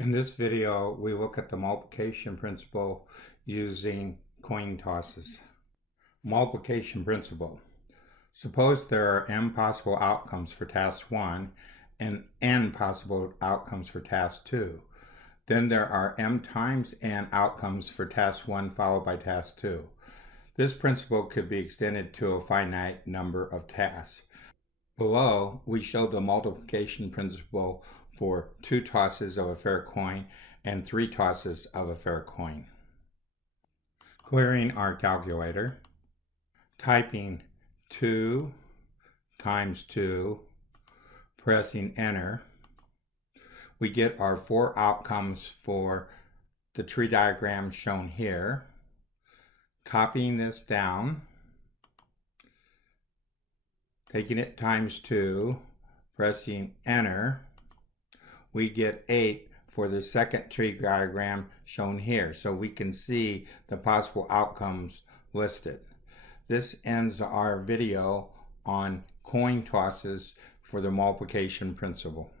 In this video, we look at the multiplication principle using coin tosses. Multiplication principle. Suppose there are m possible outcomes for task 1 and n possible outcomes for task 2. Then there are m times n outcomes for task 1 followed by task 2. This principle could be extended to a finite number of tasks. Below, we show the multiplication principle for 2 tosses of a fair coin and 3 tosses of a fair coin. Clearing our calculator, typing 2 times 2, pressing enter, we get our 4 outcomes for the tree diagram shown here. Copying this down, taking it times 2, pressing enter, we get 8 for the second tree diagram shown here, so we can see the possible outcomes listed. This ends our video on coin tosses for the multiplication principle.